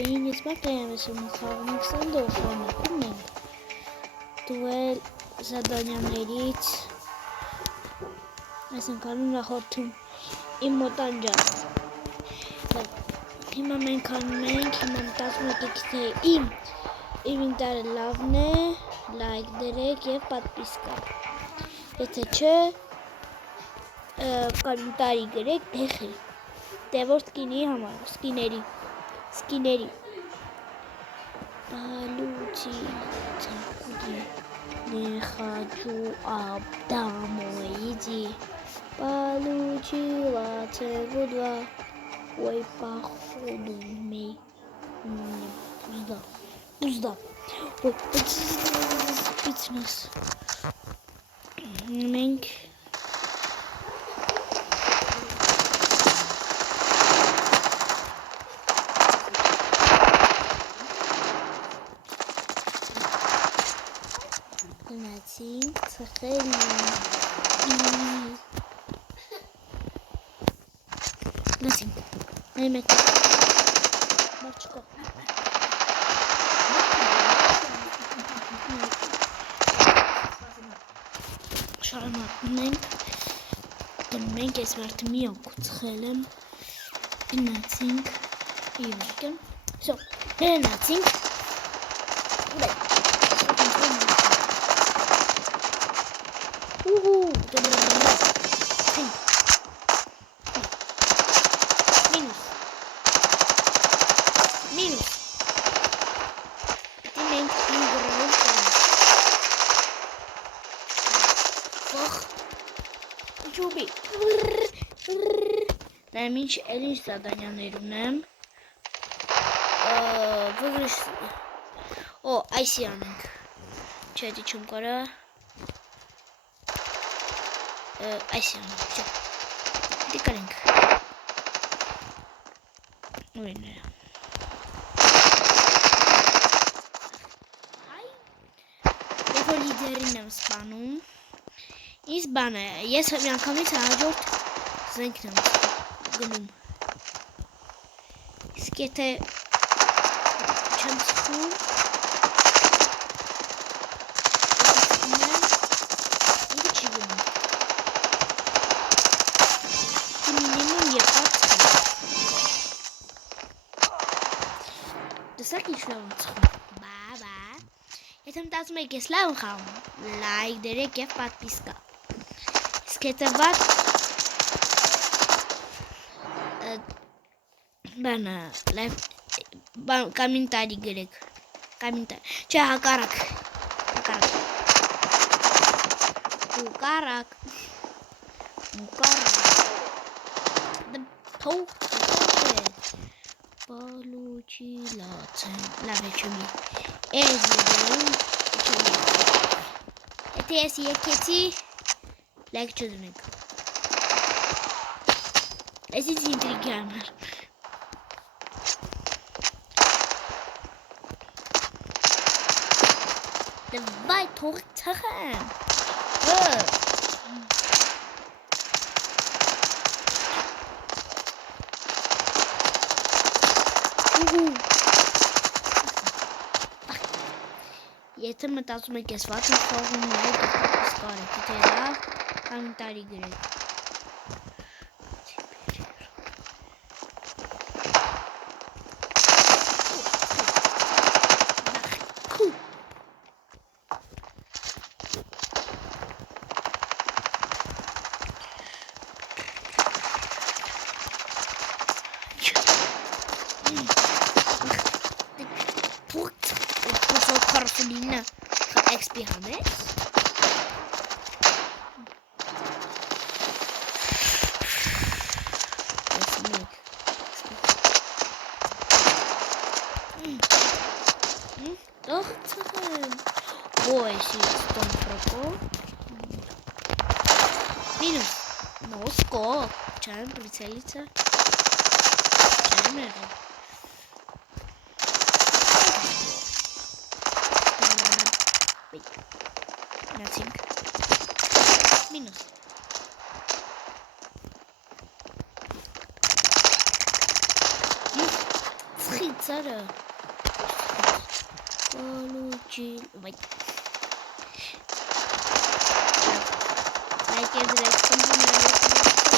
Ինձ մակայամեսում խաղում սանդոֆանում ենք դուել զադանյաներից այս ընկանում նախորդում իմ մոտանջան հիմա մենք անում ենք հիմա մտածում եք իմ ինվենտարը լավն է լայք դրեք և պատպիսկա եթե չէ կոմենտարի գրեք դե որ սկինի համար սկիների Получи царкуди, не хочу домой иди. Получила царку 2, ой, походу, пузда. Ой, спичнес. Меньк. Նացին ծխել նացին մեկ մարչկո շարունակում ենք դնում ենք ես մարդը մի օգու ծխել եմ նացինք իվարկը սո նացինք Նայմինչ էլ ինչ զադանյաներ ունեմ վգրիշ այսի անենք չէ դի չում կարա այսի անենք չէ դի կարենք ուիները և որ լիդերին եմ սպանում ինձ բան է ես միանգամից հաջորդ զենքն եմ գնում իսկ եթե չեմ ծխում ինքը չի գնում մինիմում եղած դսակ ինչ լավ եմ ծխում եթե մտածում եք ես լավ եմ խաղում լայք դրեք և պատպիսկա իսկ եթե վատ կոմենտարի գրեք չէ հակառակ Получила լավ է չմի եթե ես եկեցի լայք չդնենք ես ինձ ինտրիգի համար Давай, թող ծխեմ Եթե մտածում եք ես վատ եմ խաղում լայք պատպիսկարեք եթե լավ կոմենտարի գրեք Karolina XP Hames. Doch, Ой, там прокол. Минус. Ну, скок. Чаем прицелиться. Чаем это. Nothing. Minus. Схит. Պայծառը Ալուջին վայ Like դրեք ծնվում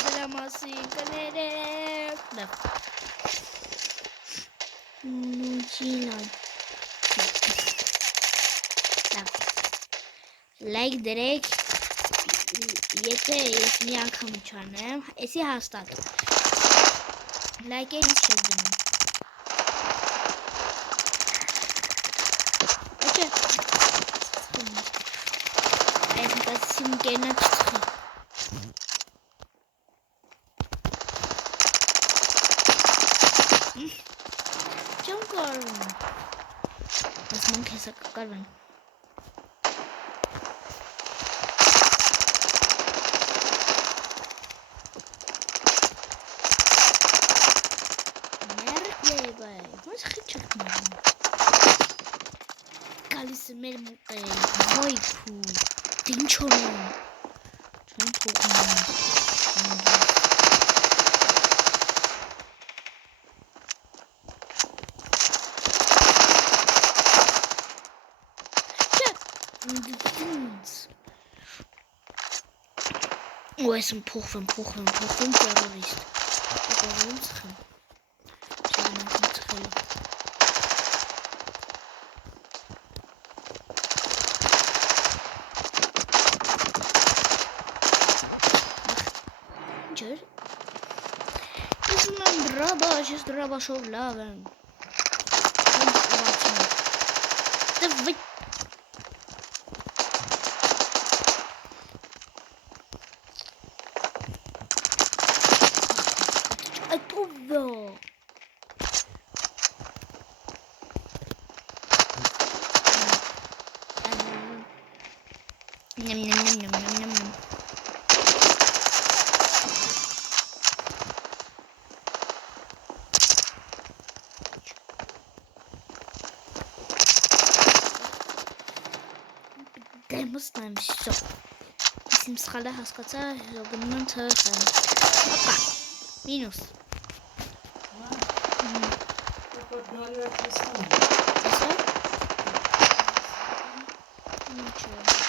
դրա մասին կներեք լավ Ալուջին Like դրեք եթե ես մի անգամ չանեմ էսի հաստատ Like-ը ինձ չեք դնում Աչե Այս մտածիմ կենա չծխի Չեմ կարվում Ես մանք հեսա կկարվեմ Մեր մոտել, վայքու, դինչ օրում, չեն թողնում, չէ, դինց, ու ես եմ փոխվեմ, տերորիստ, տերորին ծխեմ, չանանքում ծխելու, Ես դրաբաշով լավ եմ Դվի Այդ ովո Նմ Դեմստեմ շո Ես իմ սխալը հասկացա գնում եմ թխեմ Հոպա Մինուս Ասա Ինչո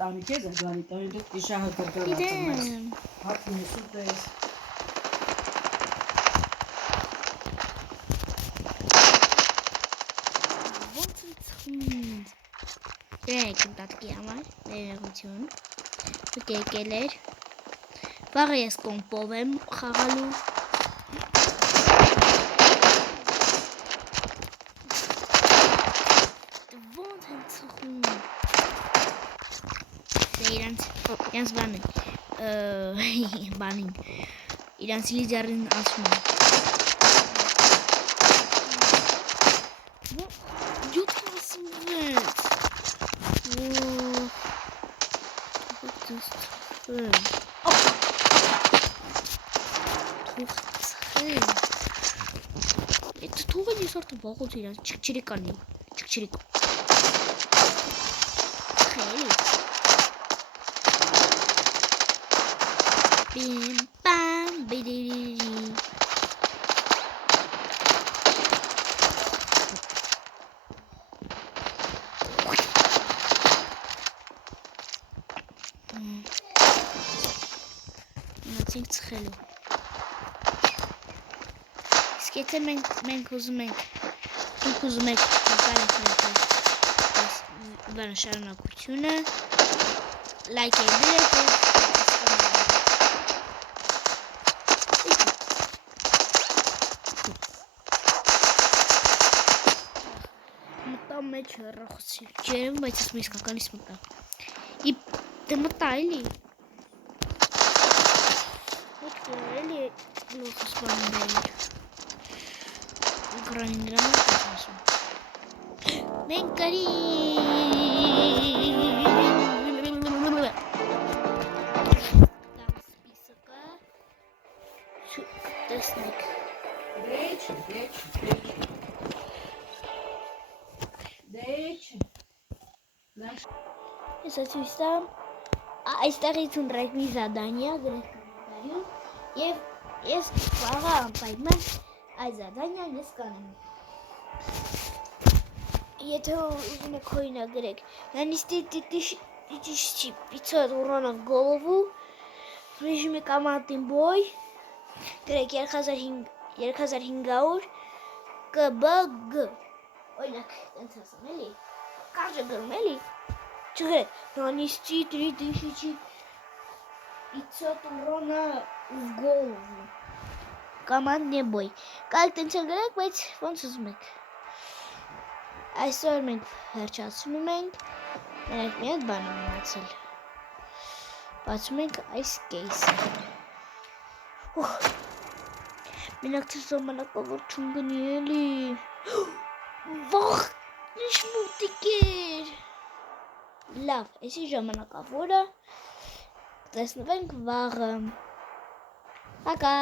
Տանի կեզ է գալի, տանի դուք դիշահը կրկրված եմ այս հատին է սուտ ես Ոնց եմ ծխմինդ Դրենք իմ տատկի համար, ներեղություն Ուտ եկել էր Վաղը ես կոմպով եմ խաղալու Ոնց եմ ծխում Իրանց բանին իրանց լիդերին ասում եմ 76 Это թողը ես արդեն վաղուց իրանց չկչիրիկ անի չկչիրիկ Bim bam bidiri Նացինք ծխելու Իսկ եթե մենք ուզում ենք Դուք ուզում եք Բանը շարունակությունը Լայք է դրեք մեջ ռախսի ջերմ, բայց ես իսկականից մտա դե մտա էլի ոչ էլի լոխս բանում էր գրանին դրա մեջ ասում մենք կարի там списока տեսնեք Ես ցույց տամ։ Այստեղից ունրեք մի զադանիա գրեք կոմենտարիում եւ ես վաղը անպայման այդ զադանիան ես կանեմ։ Եթե ուզում եք օրինակ գրեք, նանիստի 500 урона в голову, прижми командный бой, գրեք 3500 ԿԲԳ, օրինակ տենց ասեմ էլի, կարճ գրում էլի, չգրեք, նանիստի 3500 урона в голову, командный бой, կարեք տենց գրեք, բայց ոնց ուզում եք։ Այսօր մենք վերջացնում ենք, նրանք մի հատ բան մնացել։ Բացում ենք այս կեյսը։ Մենակ թե ժամանակավոր չունգնի էլի։ Վախ, ինչ մուտիկ էր։ Լավ, այսի ժամանակավորը տեսնվենք վաղը։ Պակա։